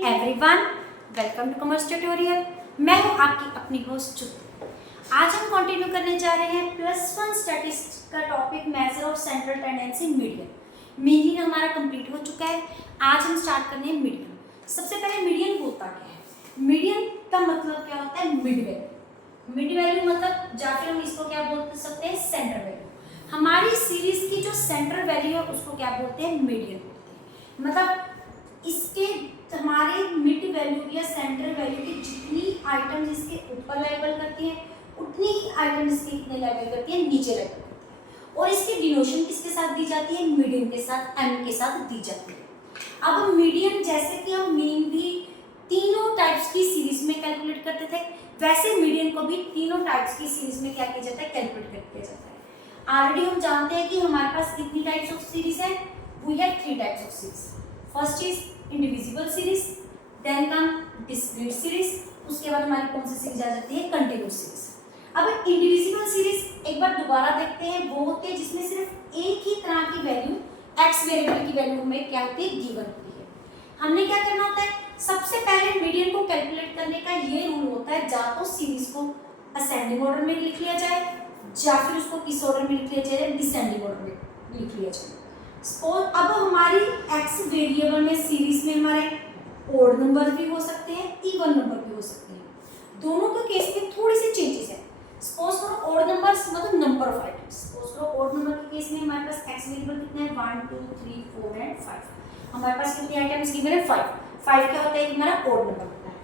Everyone, welcome to commerce tutorial. मैं हूं आपकी अपनी होस्ट ज्योति। आज हम कंटिन्यू करने जा रहे हैं +1 स्टैटिस्टिक्स का topic measure of central tendency median. Median हमारा कंप्लीट हो चुका है। आज हम स्टार्ट करने हैं मीडियन। सबसे पहले मीडियन होता क्या है? मीडियन का मतलब क्या होता है? Mid value. मिड वैल्यू मतलब या फिर हम इसको क्या बोल सकते हैं? Centre value. हमारी सीरीज की जो सेंटर वैल्यू है उसको क्या बोलते हैं? मीडियन बोलते हैं। मतलब इसके हमारे मिड वैल्यू या सेंटर वैल्यू की जितनी आइटम्स इसके ऊपर लेवल करती हैं उतनी ही आइटम्स इसके कितने लेवल करती है? नीचे लेवल करती है। और इसकी डिनोशन किसके साथ दी जाती है? मीडियन के साथ, एम के साथ दी जाती है। अब मीडियन जैसे कि हम मीन भी तीनों टाइप्स की सीरीज में कैलकुलेट करते थे, वैसे मीडियन को भी तीनों टाइप्स की सीरीज में क्या किया जाता है? कैलकुलेट किया जाता है। ऑलरेडी हम जानते हैं कि हमारे पास कितनी टाइप्स ऑफ सीरीज है? We have 3 types of series. First is individual series, then come discrete series, उसके बाद हमारी कौन सी सीरीज आ जाती है? Continuous series. अब इंडिविजुअल सीरीज एक बार दोबारा देखते हैं, वो होते हैं जिसमें सिर्फ एक ही तरह की वैल्यू एक्स वेरिएबल की वैल्यू में क्या होती है? गिवन होती है। हमने क्या करना होता है? सबसे पहले मीडियन को कैलकुलेट करने का ये रूल होता है, या तो सीरीज को असेंडिंग ऑर्डर में लिख लिया जाए या फिर उसको किस ऑर्डर में लिख लिया जाए? डिसेंडिंग ऑर्डर में लिख लिया जाए। सपोज अब हमारी एक्स वेरिएबल में सीरीज में हमारे ओड नंबर भी हो सकते हैं, इवन नंबर भी हो सकते हैं। दोनों के केस में थोड़ी सी चेंजेस है। सपोज करो ओड नंबर्स मतलब नंबर ऑफ आइटम्स। सपोज करो ओड नंबर के केस में हमारे पास एक्स वेरिएबल कितने हैं? 1 2 3 4 एंड 5। हमारे पास कितनी आइटम्स गिवन है? 5। 5 क्या होता है? हमारा ओड नंबर होता है।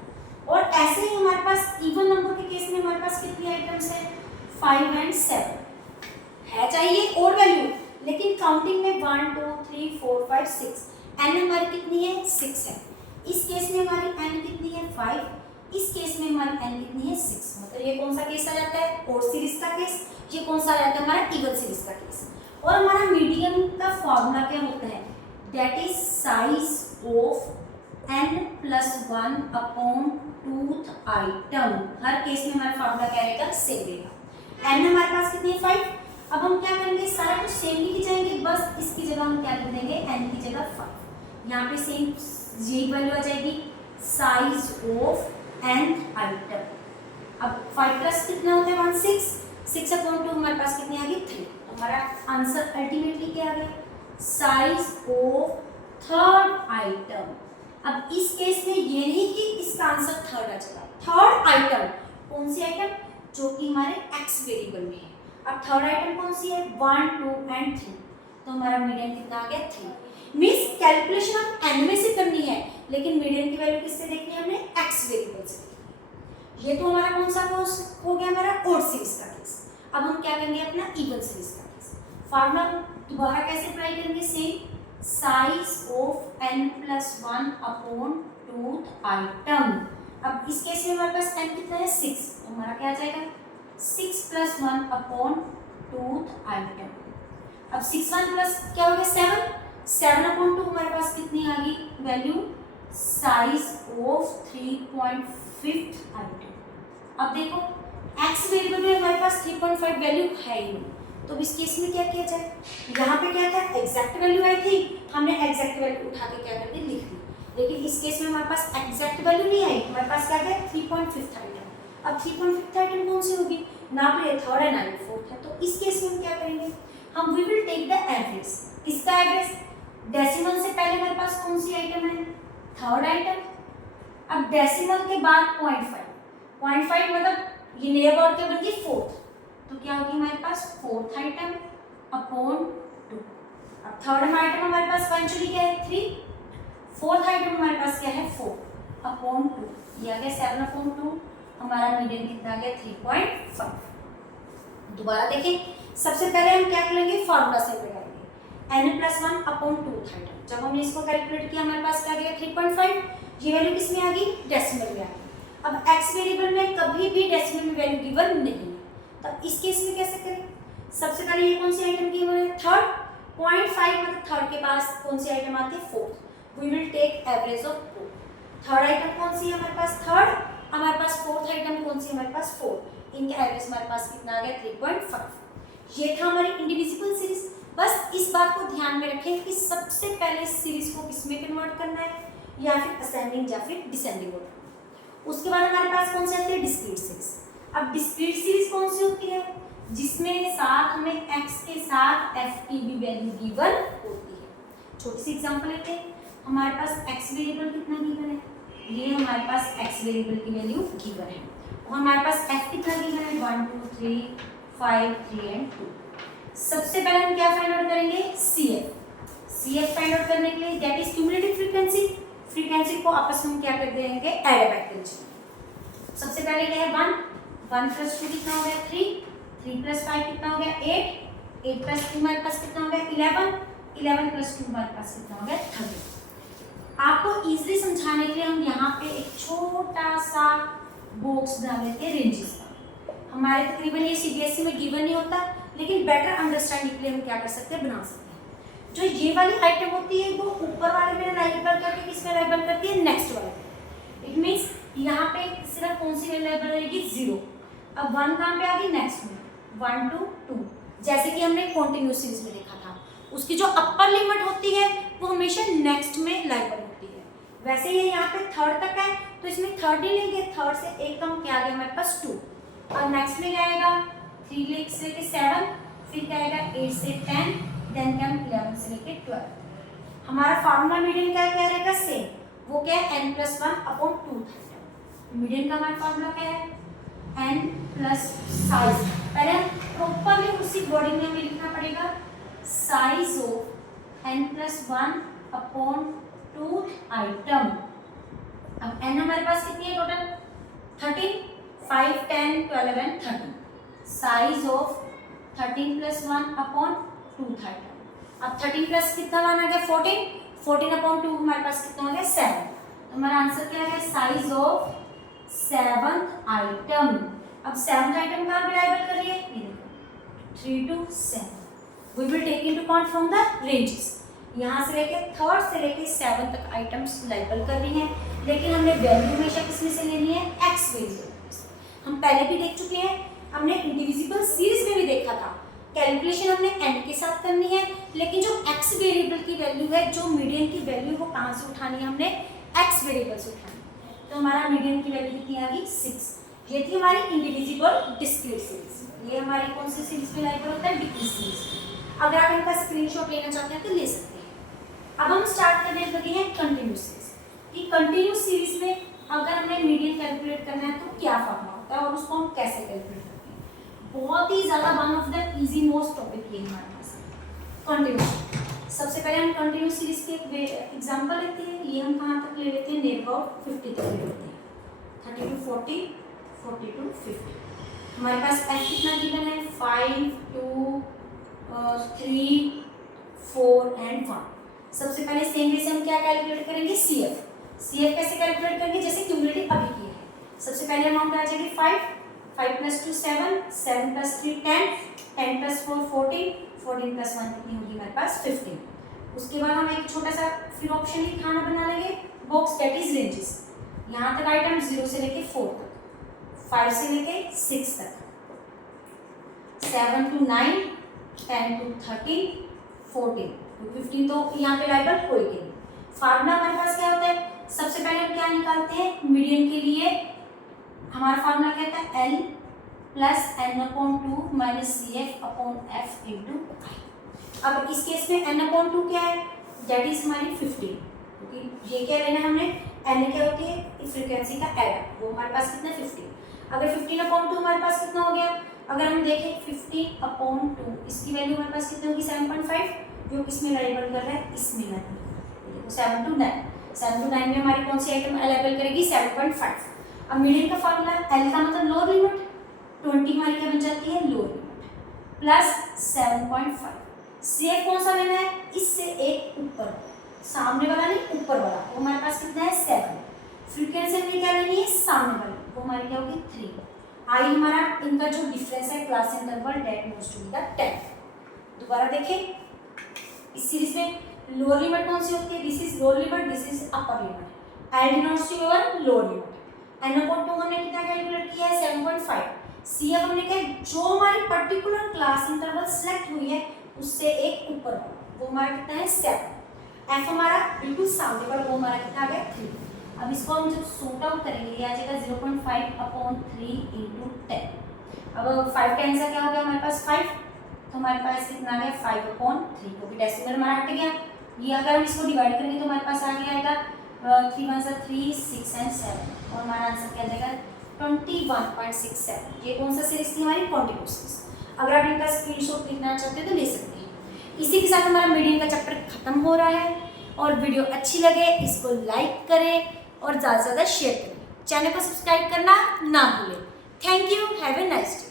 और ऐसे ही हमारे पास इवन नंबर के केस में हमारे पास कितनी आइटम्स है? 5 एंड 7 है। चाहिए ओड वैल्यू, लेकिन काउंटिंग में 1 2 3 4 5 6। एन हमारी कितनी है? 6 है। इस केस में हमारी एन कितनी है? 5। इस केस में हमारी एन कितनी है? 6। मतलब ये कौन सा केस आ जाता है? ओड सीरीज का केस। ये कौन सा आ जाता है? हमारा इवन सीरीज का केस। और हमारा मीडियन का फॉर्मूला क्या होता है? That is size of N plus 1 upon tooth item. हर केस में हमारा फॉर्मूला क्या रहेगा? सेम रहेगा। एन हमारे पास कितनी है? 5। अब हम क्या करेंगे? सारा कुछ सेम लिख जाएंगे, बस इसकी जगह हम क्या लिख देंगे? एन की जगह 5। यहाँ पे सेम यही वैल्यू आ जाएगी, साइज ऑफ एन आइटम। अब 5 प्लस कितना होता है? 1 6। 6 अपॉन 2 हमारे पास कितनी आ गई? 3। हमारा आंसर अल्टीमेटली क्या आ गया? Size of third item. अब इस केस में ये नहीं कि इसका आंसर थर्ड आ जाएगा। थर्ड आइटम कौन सी आइटम? जो कि हमारे एक्स वेरिएबल में है। अब थर्ड आइटम कौन सी है? 1 2 एंड 3। तो हमारा मीडियन कितना आ गया? 3। मींस कैलकुलेशन हम एन में से करनी है, लेकिन मीडियन की वैल्यू किससे देखनी है? हमने एक्स वेरिएबल से देखनी है। ये तो हमारा कौन सा केस हो गया? हमारा ओड सीरीज का केस। अब हम क्या करेंगे? अपना इवन सीरीज का केस। फार्मूला दोबारा कैसे अप्लाई करेंगे? Same, size of N plus 1 upon tooth item. अब इस केस में हमारे पास एन कितना है? 6। तो हमारा क्या आ जाएगा? 6 प्लस 1 अपॉन टूथ आइटम। अब 6 1 प्लस क्या हो गया? 7। 7 अपॉन 2 हमारे पास कितनी आ गई वैल्यू? Size of 3.5 item. अब देखो एक्स वेरिएबल में हमारे पास 3.5 वैल्यू है ही नहीं, तो इस केस में क्या किया जाए? यहाँ पे क्या था? एग्जैक्ट वैल्यू आई थी, हमने एग्जैक्ट वैल्यू उठा के क्या कर दी? लिख दी। लेकिन इस केस में हमारे पास एग्जैक्ट वैल्यू नहीं आई, हमारे पास क्या है? 3.5 आइटम। अब 3.5 आइटम कौन सी होगी? ना तो ये थर्ड है ना ये फोर्थ है। तो इस केस में हम क्या करेंगे? हम we will take the average. किसका एवरेज? डेसिमल से पहले हमारे पास कौन सी आइटम है? Third item. अब डेसिमल के बाद 0.5। 0.5 मतलब ये नियर अबाउट क्या बन गई? फोर्थ। तो क्या होगी हमारे पास? Fourth item upon 2। अब थर्ड आइटम हमारे पास इवेंचुअली क्या है? 3। फोर्थ आइटम हमारे पास क्या है? 4 अपॉन 2। ये आ गया 7 अपॉन 2। हमारा मीडियन कितना आ गया? 3.5। दोबारा देखें, सबसे पहले हम क्या करेंगे? फार्मूला से लगाएंगे N plus 1 upon tooth item. जब हमने इसको कैलकुलेट किया हमारे पास क्या गया? 3.5। ये वैल्यू किस में आ गई? डेसिमल में आ गई। अब एक्स वेरिएबल में कभी भी डेसिमल में वैल्यू गिवन नहीं है, तब इस केस में कैसे करें? सबसे पहले ये कौन सी आइटम की है? थर्ड। 0.5 मतलब थर्ड के पास कौन सी आइटम आती है? Fourth. We will take average of both. Third item कौन सी है हमारे पास? थर्ड। हमारे पास फोर्थ आइटम कौन सी है? हमारे पास 4। इनका एवरेज हमारे पास कितना आ गया? 3.5। ये था हमारी इंडिविजुअल सीरीज। बस इस बात को ध्यान में रखें कि सबसे पहले सीरीज को किस में कन्वर्ट करना है? या फिर असेंडिंग या फिर डिसेंडिंग ऑर्डर। उसके बाद हमारे पास कौन सी आती है, डिस्क्रीट सीरीज। अब डिस्क्रीट सीरीज कौन सी होती है, जिसमें साथ हमें x के साथ f की भी वैल्यू गिवन होती है। छोटी सी एग्जांपल लेते हैं, हमारे पास x वेरिएबल कितना गिवन है, ये हमारे पास x वेरिएबल की वैल्यू गिवन है और हमारे पास f कितना गिवन है 1 2 3 5 3 एंड 2। सबसे पहले हम क्या फाइंड आउट करेंगे, CF फाइंड आउट करने के लिए that is cumulative frequency. Frequency को आपस में क्या कर देंगे, ऐड बैक करेंगे। सबसे पहले क्या है 1 प्लस 2 कितना हो गया 3 प्लस 5 कितना हो गया 8 प्लस 2 हमारे पास कितना हो गया 11 प्लस 2 हमारे पास कितना हो गया 30। आपको इजीली समझाने के लिए हम यहाँ पे एक छोटा सा बॉक्स बना लेते हैं रेंजेस का। हमारे तकरीबन ये सीबीएसई में गिवन नहीं होता, लेकिन बेटर अंडरस्टैंडिंग के लिए हम क्या कर सकते हैं, बना सकते हैं। जो ये वाली आइटम होती है वो ऊपर वाले में लाइबल करती है, किसमें लाइबल करती है, नेक्स्ट वाले। इट मींस यहाँ पे सिर्फ कौन सी लाइबल रहेगी 0। अब 1 कहाँ पे आ गई, नेक्स्ट में 1 to 2, जैसे कि हमने कॉन्टिन्यूस सीरीज में देखा था। उसकी जो अपर लिमिट होती है वो हमेशा नेक्स्ट में लाइबल होती है। वैसे ये यहाँ पे थर्ड तक है तो इसमें थर्ड ही लेंगे, थर्ड से एक कम क्या आ गया हमारे पास 2। और नेक्स्ट में क्या आएगा 3 से लेके 7, फिर क्या आएगा 8 से 10, देन क्या 11 से लेके 12। हमारा फार्मूला मीडियन क्या रहेगा, सेम। वो क्या है n+1/2। मीडियन का हमारा फार्मूला क्या है n+ साइज। पहले हम प्रॉपर्ली उसी वर्डिंग में लिखना पड़ेगा, साइज ऑफ n+1/2 आइटम। अब n हमारे पास कितनी है total 13, 5 10 12 and 13। Size of 13+1/2 item. अब 13 प्लस कितना मान आ गया 14/2 हमारे पास कितना हो गया 7। तो हमारा आंसर क्या है, साइज ऑफ 7th आइटम। अब 7th आइटम कहाँ पे लाइबल करिए, ये देखो 3 to 7। We will take into account from the ranges. यहाँ से लेके 3rd से लेके 7th तक आइटम्स लाइबल कर रही हैं, लेकिन हमने वैल्यू हमेशा किसमें से लेनी है, एक्स वेरिएबल से। हम पहले भी देख चुके हैं, हमने इंडिविजिबल सीरीज में भी देखा था। कैलकुलेशन हमने n के साथ करनी है, लेकिन जो x वेरिएबल की वैल्यू है, जो मीडियन की वैल्यू, वो कहाँ से उठानी है, हमने x वेरिएबल से उठानी है। तो हमारा मीडियन की वैल्यू कितनी आ गई 6। ये थी हमारी इंडिविजिबल डिस्क्रीट सीरीज। ये हमारी कौन सी सीरीज में लाइबल होता है, डिक्रीज सीरीज। अगर आप इनका स्क्रीनशॉट लेना चाहते हैं तो ले सकते हैं। अब हम स्टार्ट करने लगे हैं कंटिन्यूस सीरीज। कि कंटिन्यूस सीरीज में अगर हमें मीडियन कैलकुलेट करना है तो क्या फॉर्मूला होता है और उसको हम कैसे कैलकुलेट करते हैं। बहुत ही ज़्यादा one of the easy most topic ये हमारे पास कंटिन्यूस। सबसे पहले हम कंटिन्यूस सीरीज के एक एग्जांपल लेते हैं। ये हम कहाँ तक ले लेते हैं, नियर अबाउट 50 तक ले लेते हैं, 30 to 40, 40 to 50। हमारे पास f कितना गिवन है 5 2 3 4 एंड 1। सबसे पहले सेम वे से हम क्या कैलकुलेट करेंगे, CF कैसे कैलकुलेट करेंगे, जैसे क्यूमुलेटिव अभी किए हैं। सबसे पहले अमाउंट आ जाएगी 5 + 2 7 7 + 3 10 10 + 4 14 14 + 1 कितनी होगी हमारे पास 15। उसके बाद हम एक छोटा सा फिर ऑप्शन ही खाना बना लेंगे, बॉक्स दैट इज रेंजेस। यहाँ तक आइटम 0 से लेके 4 तक, 5 से लेके 6 तक, 7 to 9 10 to 13 14 तो 15 तो यहाँ पे लाइबल कोई के नहीं। फार्मूला हमारे पास क्या होता है, सबसे पहले हम क्या निकालते हैं, मीडियन के लिए हमारा फार्मूला क्या होता है, L + n/2 - CF/F × I। अब इस केस में n/2 क्या है, दैट इज हमारी 15। क्योंकि ये क्या लेना है हमने, n क्या होती है फ्रीक्वेंसी का एरर, वो हमारे पास कितना 15। अगर 15/2 हमारे पास कितना हो गया, अगर हम देखें 15/2 इसकी वैल्यू हमारे पास कितनी होगी 7.5, जो किसमें लाइबल कर रहा है, इसमें लाइबल। देखो 7 to 9, 7 to 9 में हमारी कौन सी आइटम लाइबल करेगी 7.5। अब मीडियन का फार्मूला L का मतलब लोअर लिमिट, 20 हमारी क्या बन जाती है लोअर लिमिट प्लस 7.5। CF कौन सा लेना है, इससे एक ऊपर, सामने वाला नहीं ऊपर वाला, वो हमारे पास कितना है 7। फ्रीक्वेंसी में क्या लेनी है, सामने वाली, वो हमारी क्या होगी 3। I हमारा इनका जो डिफरेंस है class interval denotes to be the 10। दोबारा देखें, इस सीरीज में लोअर लिमिट कौन सी होती है, this is lower limit, this is upper limit. L denotes to your lower limit. n/2 हमने कितना कैलकुलेट किया है 7.5। CF हमने क्या, जो हमारी पर्टिकुलर क्लास इंटरवल सेलेक्ट हुई है उससे एक ऊपर वाला, वो हमारा कितना है 7। एफ हमारा बिल्कुल सामने पर, वो हमारा कितना आ गया 3। अब इसको हम जब सॉर्ट आउट करेंगे ये आ जाएगा 0.5/3 × 10। अब 5 10 क्या हो गया हमारे पास 5, तो हमारे पास कितना आ गया 5/3, क्योंकि डेसिमल हमारा हट गया। ये अगर हम इसको डिवाइड करेंगे तो हमारे पास आ गया आएगा 3 1 3 6 and 7, और हमारा आंसर क्या जाएगा 21.67। ये कौन सा सीरीज थी हमारी कॉन्टिन्यूअस सीरीज। अगर आप इनका स्क्रीनशॉट लेना चाहते हो तो ले सकते हैं। इसी के साथ हमारा मीडियम का चैप्टर खत्म हो रहा है, और वीडियो अच्छी लगे इसको लाइक करें और ज़्यादा से ज़्यादा शेयर करें। चैनल को सब्सक्राइब करना ना भूलें। Thank you, have a nice day.